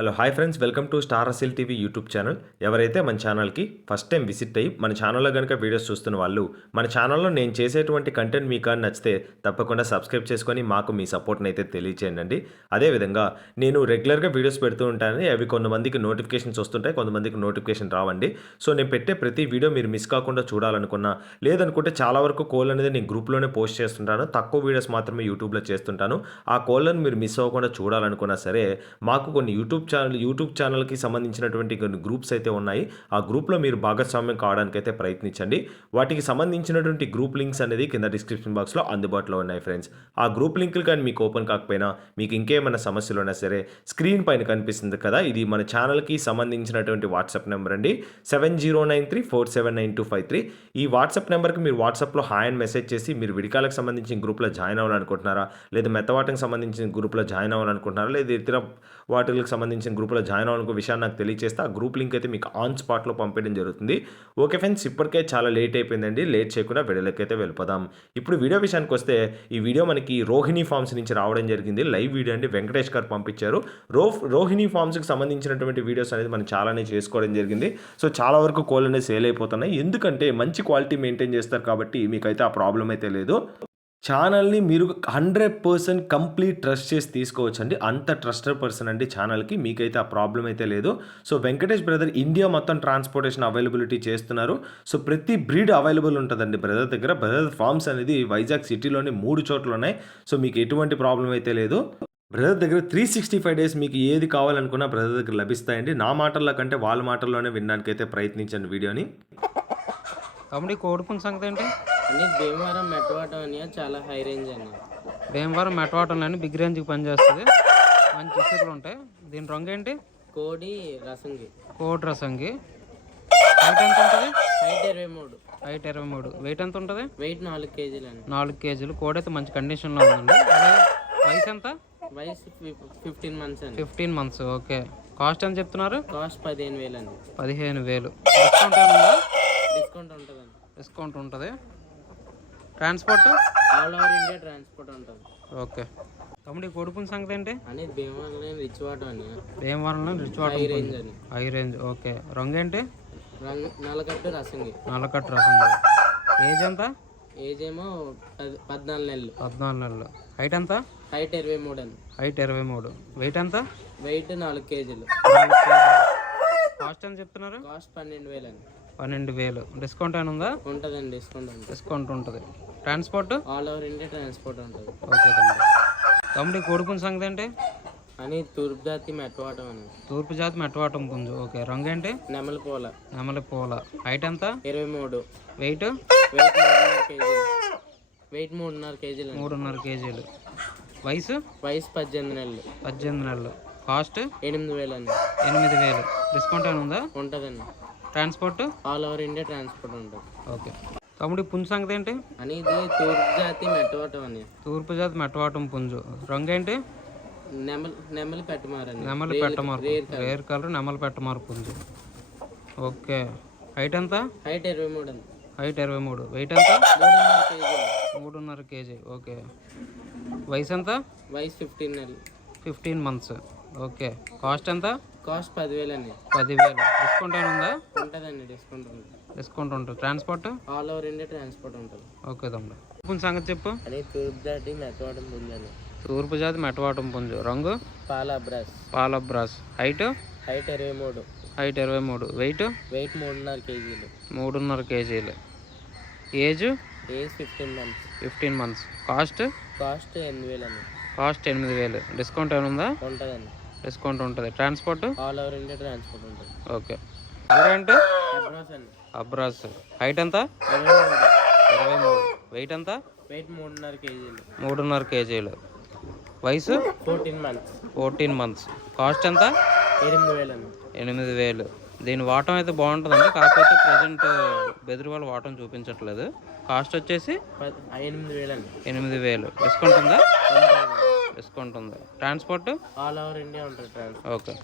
Hello hi friends, welcome to star Russell TV YouTube channel. ఎవరైతే మన ఛానల్కి first time visit అయ్యి మన ఛానల్లో కనుక వీడియోస్ చూస్తున్న వాళ్ళు మన ఛానల్లో నేను చేసేటువంటి కంటెంట్ మీకు కానీ నచ్చితే తప్పకుండా సబ్స్క్రైబ్ చేసుకొని మాకు మీ సపోర్ట్ని అయితే తెలియచేయండి. అదేవిధంగా నేను రెగ్యులర్గా వీడియోస్ పెడుతూ ఉంటాను. అవి కొంతమందికి నోటిఫికేషన్స్ వస్తుంటాయి, కొంతమందికి నోటిఫికేషన్ రావండి. సో నేను పెట్టే ప్రతి వీడియో మీరు మిస్ కాకుండా చూడాలనుకున్నా, లేదనుకుంటే చాలా వరకు కోల్ అనేది నేను గ్రూప్లోనే పోస్ట్ చేస్తుంటాను. తక్కువ వీడియోస్ మాత్రమే యూట్యూబ్లో చేస్తుంటాను. ఆ కోళ్ళను మీరు మిస్ అవ్వకుండా చూడాలనుకున్నా సరే మాకు కొన్ని యూట్యూబ్ ఛానల్కి సంబంధించినటువంటి కొన్ని గ్రూప్స్ అయితే ఉన్నాయి. ఆ గ్రూప్లో మీరు భాగస్వామ్యం కావడానికి అయితే ప్రయత్నించండి. వాటికి సంబంధించినటువంటి గ్రూప్ లింక్స్ అనేది కింద డిస్క్రిప్షన్ బాక్స్లో అందుబాటులో ఉన్నాయి ఫ్రెండ్స్. ఆ గ్రూప్ లింకులు కానీ మీకు ఓపెన్ కాకపోయినా, మీకు ఇంకేమైనా సమస్యలు ఉన్నా సరే స్క్రీన్ పైన కనిపిస్తుంది కదా, ఇది మన ఛానల్కి సంబంధించినటువంటి వాట్సాప్ నెంబర్ అండి. 7093479253. ఈ వాట్సాప్ నెంబర్కి మీరు వాట్సాప్లో హాయ్ అని మెసేజ్ చేసి మీరు విడికాలకు సంబంధించిన గ్రూప్లో జాయిన్ అవ్వాలనుకుంటున్నారా, లేదా మెత్తవాటకు సంబంధించిన గ్రూప్లో జాయిన్ అవ్వాలనుకుంటున్నారా, లేదా ఇతర వాటికి సంబంధించిన గ్రూప్లో జాయిన్ అవ్వాలనుకో విషయాన్ని నాకు తెలియజేస్తే ఆ గ్రూప్ లింక్ అయితే మీకు ఆన్ స్పాట్లో పంపించడం జరుగుతుంది. ఓకే ఫ్రెండ్స్, ఇప్పటికే చాలా లేట్ అయిపోయిందండి. లేట్ చేయకుండా వీడియోలోకి అయితే వెళ్ళిపోదాం. ఇప్పుడు వీడియో విషయానికి వస్తే ఈ వీడియో మనకి రోహిణి ఫార్మ్స్ నుంచి రావడం జరిగింది. లైవ్ వీడియో అండి, వెంకటేష్ గారు పంపించారు. రోహిణి ఫార్మ్స్కి సంబంధించినటువంటి వీడియోస్ అనేది మనం చాలానే చేసుకోవడం జరిగింది. సో చాలా వరకు కోళ్ళు అనేది సేల్ అయిపోతున్నాయి. ఎందుకంటే మంచి క్వాలిటీ మెయింటైన్ చేస్తారు కాబట్టి మీకైతే ఆ ప్రాబ్లం అయితే లేదు. ఛానల్ని మీరు 100% కంప్లీట్ ట్రస్ట్ చేసి తీసుకోవచ్చండి. అంత ట్రస్టెడ్ పర్సన్ అండి ఛానల్కి, మీకైతే ఆ ప్రాబ్లం అయితే లేదు. సో వెంకటేష్ బ్రదర్ ఇండియా మొత్తం ట్రాన్స్పోర్టేషన్ అవైలబిలిటీ చేస్తున్నారు. సో ప్రతి బ్రీడ్ అవైలబుల్ ఉంటుందండి బ్రదర్ దగ్గర. బ్రదర్ ఫార్మ్స్ అనేది వైజాగ్ సిటీలోని 3 చోట్ల ఉన్నాయి. సో మీకు ఎటువంటి ప్రాబ్లం అయితే లేదు. బ్రదర్ దగ్గర 365 డేస్ మీకు ఏది కావాలనుకున్నా బ్రదర్ దగ్గర లభిస్తాయండి. నా మాటల్లో కంటే వాళ్ళ మాటల్లోనే వినడానికైతే ప్రయత్నించండి వీడియోని. తమ్ముడి కోడిపుంజ సంగతి ఏంటి? అని భీమవరం మెట్టవాటం అని చాలా హై రేంజ్ అండి. భీమవరం మెట్టవాటంలో బిగ్ రేంజ్కి పనిచేస్తుంది. మంచి చిక్కులు ఉంటాయి. దీని రంగు ఏంటి? కోడి రసంగి. కోడి రసంగి. హైట్ ఎంత ఉంటుంది? హైట్ 23. హైట్ 23. వెయిట్ ఎంత ఉంటుంది? వెయిట్ 4 కేజీలు అండి. 4 కేజీలు. కోడి అయితే మంచి కండిషన్లో ఉందండి. వయసు ఎంత? వయసు 15 మంత్స్ అండి. 15 మంత్స్. ఓకే. కాస్ట్ ఎంత చెప్తున్నారు? కాస్ట్ 15,000 అండి. 15,000. డిస్కౌంట్ ఏముందా? డిస్కౌంట్ ఉంటుందండి. డిస్కౌంట్ ఉంటుంది. Transport all over India transport ఉంటుంది. ఓకే. తమ్ముడి కోడిపుంజ సంగతి ఏంటి? అని భీమవరం రిచ్ వాటం అని. భీమవరంలో రిచ్ వాటర్ హై రేంజ్ అని. High range. ఓకే. రంగు ఏంటి? నల్లకట్టు రసంగి. నల్లకట్టు రసంగి. ఏజ్ ఎంత? ఏజ్ ఏమో 14 నెలలు. 14 నెలలు. హైట్ ఎంత? హైట్ 23 అండి. హైట్ 23. వెయిట్ ఎంత? వెయిట్ 4 కేజీలు. కాస్ట్ ఎంత చెప్తున్నారు? కాస్ట్ 12,000 అండి. 12,000. డిస్కౌంట్ ఏమైనా ఉందా? ఉంటుందండి. డిస్కౌంట్ ఉంటుంది. డిస్కౌంట్ ఉంటుంది. Transport all over India transport ఉంటుంది. ఓకే తమ్ముడు. తమ్ముడి కోడిపుంజ సంగతి ఏంటి? అని తూర్పు జాతి మెట్టవాటం అని. తూర్పు జాతి మెట్టవాటం పుంజు. ఓకే. రంగు ఏంటి? నెమలి పూల. నెమలి పూల. హైట్ ఎంత? 23. వెయిట్? వెయిట్ 3.5 కేజీలు. వెయిట్ 3.5 కేజీలు. 3.5 కేజీలు. వయసు? వయసు 18 నెలలు. 18 నెలలు. కాస్ట్ 8,000 అండి. 8,000. డిస్కౌంట్ ఏమైనా ఉందా? ఉంటుందండి. Transport all over India transport ఉంటుంది. ఓకే. తమ్ముడి పుంజు సంగతి ఏంటి? అని ఇది తూర్పు జాతి మెట్టవాటం అని. తూర్పు జాతి మెట్టవాటం పుంజు. రంగు ఏంటి? నెమలి పెట్టమారండి. నెమలి పెట్టమారు. రేర్ కలర్ నెమలి పెట్టమారు పుంజు. ఓకే. హైట్ ఎంత? హైట్ 23 అండి. హైట్ 23. వెయిట్ ఎంత? 3.5 కేజీలు. 3.5 కేజీ. ఓకే. వయసు ఎంత? వయసు 15 నెలలు. 15 మంత్స్. ఓకే. కాస్ట్ ఎంత? కాస్ట్ 10,000 అండి. 10,000. డిస్కౌంట్ ఏమైనా ఉందా? ఉంటుందండి. డిస్కౌంట్ ఉంటుంది. డిస్కౌంట్ ఉంటుంది. Transport all over India transport ఉంటుంది. ఓకే తమ్ముడు. పుంజు సంగతి చెప్పు. అని తూర్పు జాతి మెట్టవాటం పుంజని. తూర్పు జాతి మెట్టవాటం పుంజు. రంగు? పాల బ్రష్. పాల బ్రాస్. Height? Height 23. Height 23. Weight? Weight 3.5 కేజీలు. 3.5 కేజీలు. Age? Age 15 months. 15 months. Cost? Cost 8,000 అండి. కాస్ట్ 8,000. డిస్కౌంట్ ఏమైనా ఉందా? ఉంటుందండి. డిస్కౌంట్ ఉంటుంది. Transport all over India transport ఉంటుంది. ఓకే. ఏంటి? అడ్వాన్స్ అండి. అబ్రాస్. హైట్ ఎంత? 23. 23. వెయిట్ ఎంత? వెయిట్ 3.5 కేజీలు. 3.5 కేజీలు. వయసు? 14 మంత్స్. 14 మంత్స్. కాస్ట్ ఎంత? 8,000 అండి. 8,000. దీని వాటం అయితే బాగుంటుందండి. కాకపోతే ప్రజెంట్ బెదిరి వాళ్ళు వాటం చూపించట్లేదు. కాస్ట్ వచ్చేసి 8,000 అండి. 8,000. డిస్కౌంట్ ఉందా? డిస్కౌంట్ ఉంది. ట్రాన్స్పోర్ట్ ఆల్ ఓవర్ ఇండియా ఉంటుంది ట్రాన్స్పోర్ట్. ఓకే.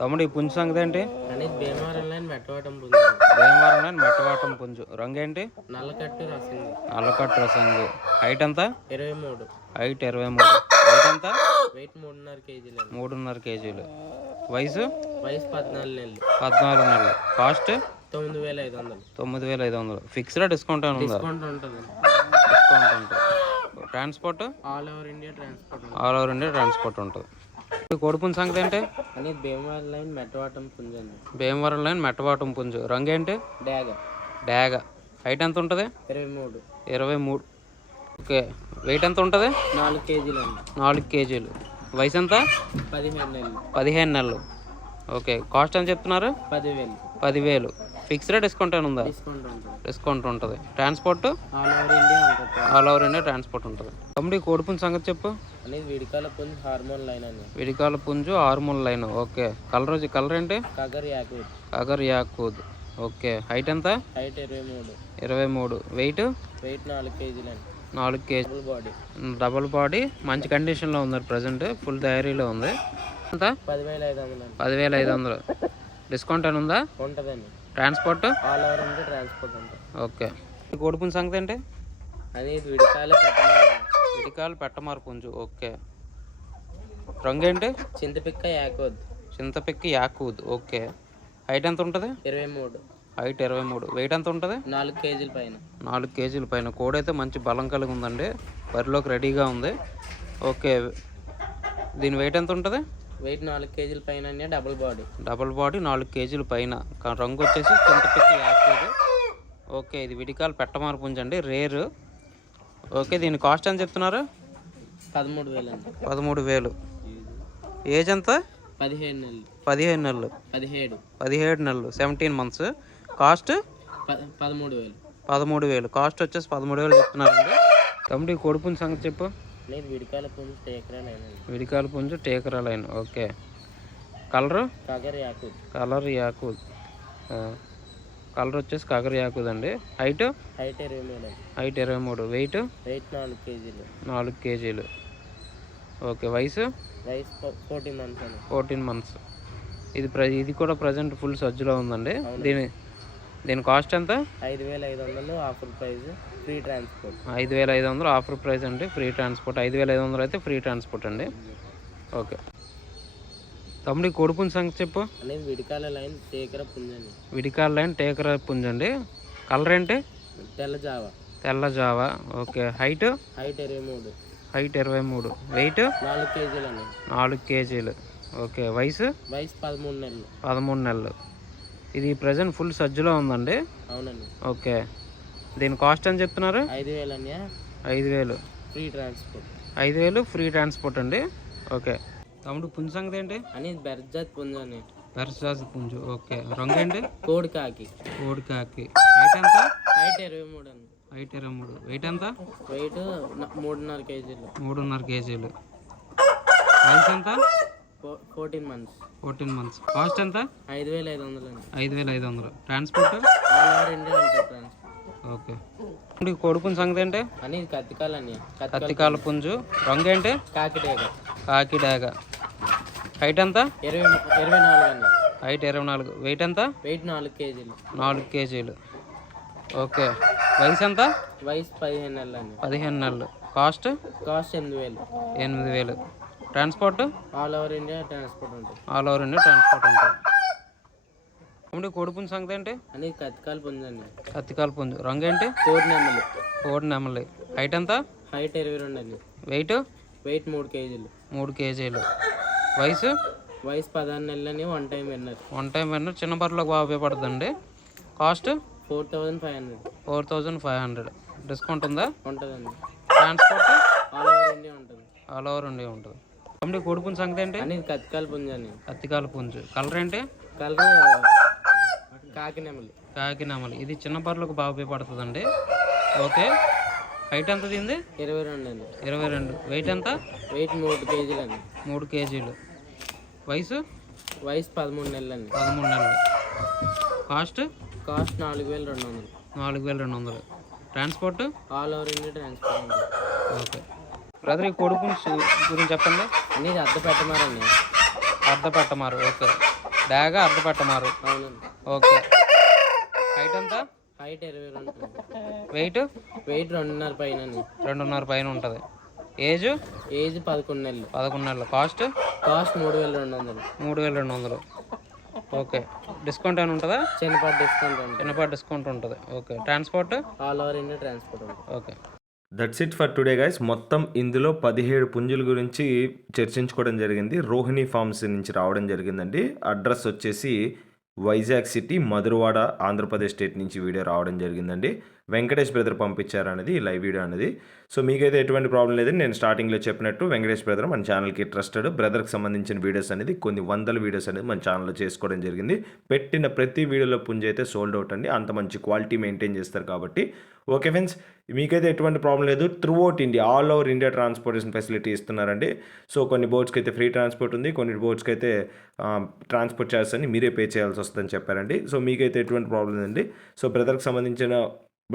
తమ్ముడు ఈ పుంజు సంగతి ఏంటి? అనేది భీమవరంలో మెట్టవాటం పుంజు. భీమవరంలో మెట్టవాటం పుంజు. రంగు ఏంటి? నల్లకట్టు రసంగి. నల్లకట్టు రసంగి. హైట్ ఎంత? 23. హైట్ 23. వెయిట్ ఎంత? వెయిట్ 3.5 కేజీలు అండి. 3.5 కేజీలు. వయసు? వయసు 14 నెలలు. 14 నెలలు. కాస్ట్? 9,500. 9,500. ఫిక్స్డా డిస్కౌంట్ ఏమైనా ఉందా? డిస్కౌంట్ ఉంటుంది. డిస్కౌంట్ ఉంటుంది. Transport? All over India transport ఉంటుంది. ఆల్ ఓవర్ ఇండియా ట్రాన్స్పోర్ట్ ఉంటుంది. కోడిపుంజు సంగతి ఏంటి? అని భీమవరం లైన్ మెట్టవాటం పుంజు అండి. భీమవరం లైన్ మెట్టవాటం పుంజు. రంగు ఏంటి? డాగ. డాగ. హైట్ ఎంత ఉంటుంది? 23. 23. ఓకే. వెయిట్ ఎంత ఉంటుంది? 4 కేజీలు అండి. 4 కేజీలు. వయసు ఎంత? 15 నెలలు. 15 నెలలు. ఓకే. కాస్ట్ ఎంత చెప్తున్నారు? 10,000. 10,000. ఫిక్స్డ్ డిస్కౌంట్ ఏమైనా ఉందా? డిస్కౌంట్ ఉంటుంది. డిస్కౌంట్ ఉంటుంది. ట్రాన్స్పోర్ట్? ఆల్ ఓవర్ ఇండియా ఉంటుంది. ఆల్ ఓవర్ ఇండియా ట్రాన్స్పోర్ట్ ఉంటుంది. తమ్ముడు కోడిపుంజు సంగతి చెప్పు. అనేది విడికాల పుంజు హార్మోన్ లైన్ అండి. విడికాల పుంజు హార్మోన్ లైన్. ఓకే. కలర్ ఏంటి? కగర్ యాకూట్. కగర్ యాకూద్. ఓకే. హైట్ ఎంత? హైట్ 23. 23. వెయిట్? వెయిట్ 4 కేజీలు అండి. 4 KG. Full body. Double body. మంచి కండిషన్లో ఉంది ప్రజెంట్. ఫుల్ తయారీలో ఉంది. ఎంత? 10,500 అండి. 10,500. డిస్కౌంట్ అని ఉందా? ఉంటుందండి. Transport? All over India transport ఉంటుంది. ఓకే. కోడిపుంజు సంగతి ఏంటి? అనేది విడికాల విడికాలు పెట్టమారు పుంజు. ఓకే. రంగు ఏంటి? చింతపిక్క యాకోద్. చింతపిక్కి యాకూద్. ఓకే. హైట్ ఎంత ఉంటుంది? 23. హైట్ 23. వెయిట్ ఎంత ఉంటుంది? 4 కేజీల పైన. 4 కేజీల పైన. కోడి అయితే మంచి బలం కలిగి ఉందండి. బరిలోకి రెడీగా ఉంది. ఓకే. దీని వెయిట్ ఎంత ఉంటుంది? వెయిట్ 4 కేజీల పైన డబుల్ బాడీ. డబుల్ బాడీ 4 కేజీల పైన. రంగు వచ్చేసి చింతపిక్కి యాకూద్. ఓకే. ఇది విడికాలు పెట్టమారు పుంజు అండి. రేరు. ఓకే. దీని కాస్ట్ ఎంత చెప్తున్నారు? 13,000 అండి. 13,000. ఏజ్ ఎంత? 15 నెలలు. 15 నెలలు. 17 నెలలు. 17 మంత్స్. కాస్ట్? 13,000. 13,000. కాస్ట్ వచ్చేసి 13,000 చెప్తున్నారండి. తమ్ముడు కోడిపుంజు సంగతి చెప్పు. నేను విడికాల పుంజు టేకరా లైన్. విడికాల పుంజు టేకరా లైన్. ఓకే. కలరు? కగర్ యాకూట్. కలర్ యాకూద్. కలర్ వచ్చేసి కగర్ యాకూద్ అండి. Height? Height 23. Height 23. Weight? Weight 4 కేజీలు. 4 కేజీలు. ఓకే. వయసు? వయసు 14 మంత్స్ అండి. 14 మంత్స్. ఇది కూడా ప్రజెంట్ ఫుల్ సజ్జులో ఉందండి. దీని కాస్ట్ ఎంత? 5,500 offer price. Free transport. 5,500 offer price అండి. Free transport. 5,500 అయితే ఫ్రీ ట్రాన్స్పోర్ట్ అండి. ఓకే. తమ్ముడి కోడిపుంజు సంగతి చెప్పు. అనేది విడికాల లైన్ టేకర పుంజండి. విడికాల లైన్ టేకర పుంజండి. కలర్ ఏంటి? తెల్ల జావా. తెల్ల జావా. Okay. Height? Height 23. Height 23. Weight? 4 కేజీలు అండి. 4 కేజీలు. ఓకే. వయసు? వయసు 13 నెలలు. 13 నెలలు. ఇది ప్రజెంట్ ఫుల్ సజ్జులో ఉందండి. అవునండి. ఓకే. దీని కాస్ట్ అని చెప్తున్నారు? 5,000 అండి. 5,000. Free transport. 5,000 ఫ్రీ ట్రాన్స్పోర్ట్ అండి. ఓకే. తమ్ముడు పుంజు సంగతి ఏంటి? అనేది బెర్జాత్ పుంజు అని. పెర్సాజ్ పుంజు. ఓకే. రంగు ఏంటి? కోడి కాకి. కోడి కాకి. హైట్ ఎంత? హైట్ 23 అండి. హైట్ 23. వెయిట్ ఎంత? వెయిట్ 3.5 కేజీలు. 3.5 కేజీలు. వయసు ఎంత? 14 మంత్స్. 14 మంత్స్. కాస్ట్ ఎంత? 5,500 అండి. 5,500. ట్రాన్స్పోర్ట్? ఆల్ ఓవర్ ఇండియా ఉంటుంది ట్రాన్స్పోర్ట్. ఓకే. కోడిపుంజు సంగతి ఏంటి? అనేది కత్తికాలండి. కత్తికాల పుంజు. రంగు ఏంటి? కాకి టేక. కాకి డాగ. హైట్ ఎంత? 24 అండి. హైట్ 24. వెయిట్ ఎంత? వెయిట్ 4 కేజీలు. 4 కేజీలు. ఓకే. వయసు ఎంత? వయసు 15 నెలలు అండి. 15 నెలలు. Cost? Cost 8,000. 8,000. Transport? All over India transport ఉంటుంది. ఆల్ ఓవర్ ఇండియా ట్రాన్స్పోర్ట్ ఉంటుంది. తమ్ముడు కోడిపుంజు సంగతి ఏంటి? అనేది కత్తికాల పుంజండి. కత్తికాల పుంజు. రంగు ఏంటి? కోడి నెమలి. కోడి నెమలి. హైట్ ఎంత? హైట్ 22 అండి. వెయిట్? వెయిట్ 3 కేజీలు. 3 కేజీలు. వయసు? వయసు 16 నెలలని. 1 టైం విన్నర్. 1 time winner. చిన్న బర్రెలకు బాగా ఉపయోగపడుతుందండి. కాస్ట్? 4,500. 4,500. డిస్కౌంట్ ఉందా? ఉంటుందండి. ట్రాన్స్పోర్ట్? ఆల్ ఓవర్ ఇండియా ఉంటుంది. ఆల్ ఓవర్ ఇండియా ఉంటుంది. తమ్ముడు కోడిపుంజు సంగతి ఏంటి? అనేది కత్తికాల పుంజండి. కత్తికాల పుంజు. కలర్ ఏంటి? కలర్ కాకి నెమలి. కాకి నెమలి. ఇది చిన్న బర్రెలకు బాగా ఉపయోగపడుతుందండి. ఓకే. హైట్ ఎంత తింది? 22 అండి. 22. వెయిట్ ఎంత? వెయిట్ 3 కేజీలు అండి. 3 కేజీలు. వయసు? వయసు 13 నెలలు అండి. 13 నెలలు. Cost? Cost 4,200. 4,200. Transport? All over India transport ఉంటుంది. ఓకే. బ్రదర్ ఈ కోడిపుంజు గురించి చెప్పండి. అనేది అద్దె పెట్టమారండి. అర్ధ పెట్టమారు. ఓకే. డాగ అర్ధ పెట్టమారు. అవునండి. ఓకే. హైట్ ఎంత? హైట్ 22 ఉంటుంది. వెయిట్? వెయిట్ 2.5 పైన. 2.5 పైన ఉంటుంది. ఏజ్ ఏజ్ 11 నెలలు. 11 నెలలు. Cost cost 3200. 3200. ఓకే. డిస్కౌంట్ ఏమైనా ఉంటుందా? చిన్నపాటి డిస్కౌంట్ ఉంది. చిన్నపాటి డిస్కౌంట్ ఉంటుంది. Okay. Transport all over India transport ఉంది. Okay. That's it for today guys. మొత్తం ఇందులో 17 పుంజుల గురించి చర్చించుకోవడం జరిగింది. రోహిణి ఫార్మ్స్ నుంచి రావడం జరిగిందండి. అడ్రస్ వచ్చేసి వైజాగ్ సిటీ, మధురవాడ, ఆంధ్రప్రదేశ్ స్టేట్ నుంచి వీడియో రావడం జరిగిందండి. వెంకటేష్ బ్రదర్ పంపించారు అనేది లైవ్ వీడియో అనేది. సో మీకైతే ఎటువంటి ప్రాబ్లం లేదని నేను స్టార్టింగ్లో చెప్పినట్టు వెంకటేష్ బ్రదర్ మన ఛానల్కి ట్రస్టెడ్. బ్రదర్కి సంబంధించిన వీడియోస్ అనేది కొన్ని వందల వీడియోస్ అనేది మన ఛానల్లో చేసుకోవడం జరిగింది. పెట్టిన ప్రతి వీడియోలో పుంజు అయితే సోల్డ్ అవుట్ అండి. అంత మంచి క్వాలిటీ మెయింటైన్ చేస్తారు కాబట్టి. ఓకే ఫ్రెండ్స్, మీకైతే ఎటువంటి ప్రాబ్లం లేదు. Through out India, all over India transportation facility ఇస్తున్నారండి. సో కొన్ని బోట్స్కి అయితే ఫ్రీ ట్రాన్స్పోర్ట్ ఉంది, కొన్ని బోట్స్కి అయితే ట్రాన్స్పోర్ట్ చార్జెస్ అని మీరే పే చేయాల్సి వస్తుందని చెప్పారండి. సో మీకైతే ఎటువంటి ప్రాబ్లం లేదండి. సో బ్రదర్కి సంబంధించిన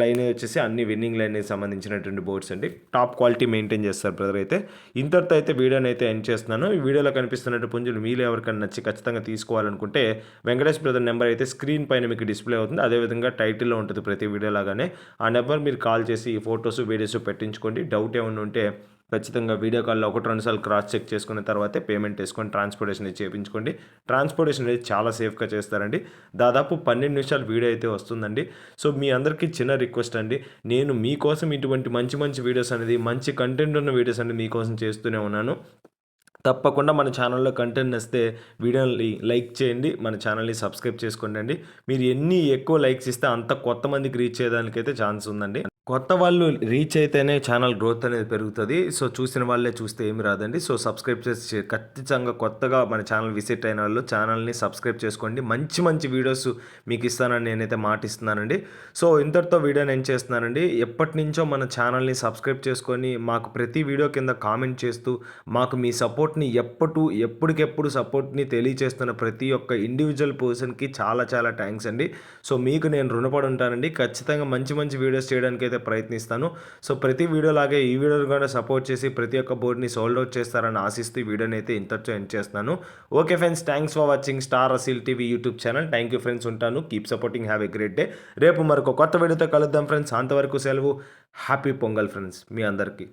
లైన్ వచ్చేసి అన్ని విన్నింగ్ లైన్కి సంబంధించినటువంటి బోట్స్ అండి. టాప్ క్వాలిటీ మెయింటైన్ చేస్తారు బ్రదర్ అయితే. ఇంతటితో అయితే వీడియోని అయితే ఎండ్ చేస్తున్నాను. ఈ వీడియోలో కనిపిస్తున్నట్టు పుంజులు మీలో ఎవరికైనా నచ్చి ఖచ్చితంగా తీసుకోవాలనుకుంటే వెంకటేష్ బ్రదర్ నెంబర్ అయితే స్క్రీన్ పైన మీకు డిస్ప్లే అవుతుంది. అదేవిధంగా టైటిల్లో ఉంటుంది ప్రతి వీడియో లాగానే. ఆ నెంబర్ మీరు కాల్ చేసి ఈ ఫొటోస్ వీడియోస్ పెట్టించుకోండి. డౌట్ ఏమైనా ఉంటే ఖచ్చితంగా వీడియో కాల్లో 1-2 సార్లు క్రాస్ చెక్ చేసుకున్న తర్వాతే పేమెంట్ వేసుకొని ట్రాన్స్పోర్టేషన్ అయితే చేయించుకోండి. ట్రాన్స్పోర్టేషన్ అనేది చాలా సేఫ్గా చేస్తారండి. దాదాపు 12 నిమిషాలు వీడియో అయితే వస్తుందండి. సో మీ అందరికీ చిన్న రిక్వెస్ట్ అండి, నేను మీకోసం ఇటువంటి మంచి మంచి వీడియోస్ అనేది, మంచి కంటెంట్ ఉన్న వీడియోస్ అనేది మీకోసం చేస్తూనే ఉన్నాను. తప్పకుండా మన ఛానల్లో కంటెంట్ వస్తే వీడియోని లైక్ చేయండి, మన ఛానల్ని సబ్స్క్రైబ్ చేసుకోండి అండి. మీరు ఎన్ని ఎక్కువ లైక్స్ ఇస్తే అంత కొత్త మందికి రీచ్ చేయడానికైతే ఛాన్స్ ఉందండి. కొత్త వాళ్ళు రీచ్ అయితేనే ఛానల్ గ్రోత్ అనేది పెరుగుతుంది. సో చూసిన వాళ్ళే చూస్తే ఏమి రాదండి. సో సబ్స్క్రైబ్ చేసి ఖచ్చితంగా కొత్తగా మన ఛానల్ విజిట్ అయిన వాళ్ళు ఛానల్ని సబ్స్క్రైబ్ చేసుకోండి. మంచి మంచి వీడియోస్ మీకు ఇస్తానని నేనైతే మాటిస్తున్నానండి. సో ఇంతటితో వీడియోని ఎండ్ చేస్తున్నానండి. ఎప్పటి నుంచో మన ఛానల్ని సబ్స్క్రైబ్ చేసుకొని మాకు ప్రతి వీడియో కింద కామెంట్ చేస్తూ మాకు మీ సపోర్ట్ని ఎప్పటికెప్పుడు సపోర్ట్ని తెలియజేస్తున్న ప్రతి ఒక్క ఇండివిజువల్ పర్సన్కి చాలా చాలా థ్యాంక్స్ అండి. సో మీకు నేను రుణపడి ఉంటానండి. ఖచ్చితంగా మంచి మంచి వీడియోస్ చేయడానికి అయితే ప్రయత్నిస్తాను. సో ప్రతి వీడియో లాగే ఈ వీడియోని కూడా సపోర్ట్ చేసి ప్రతి ఒక్క బోర్డ్ని సోల్డ్ అవుట్ చేస్తారని ఆశిస్తూ ఈ వీడియోని అయితే ఇంతటితో ఎండ్ చేస్తున్నాను. Okay friends, thanks for watching star Aseel TV YouTube channel. Thank you friends, ఉంటాను. Keep supporting, have a great day. రేపు మరొక కొత్త వీడియోతో కలుద్దాం ఫ్రెండ్స్. అంతవరకు సెలవు. హ్యాపీ పొంగల్ ఫ్రెండ్స్ మీ అందరికీ.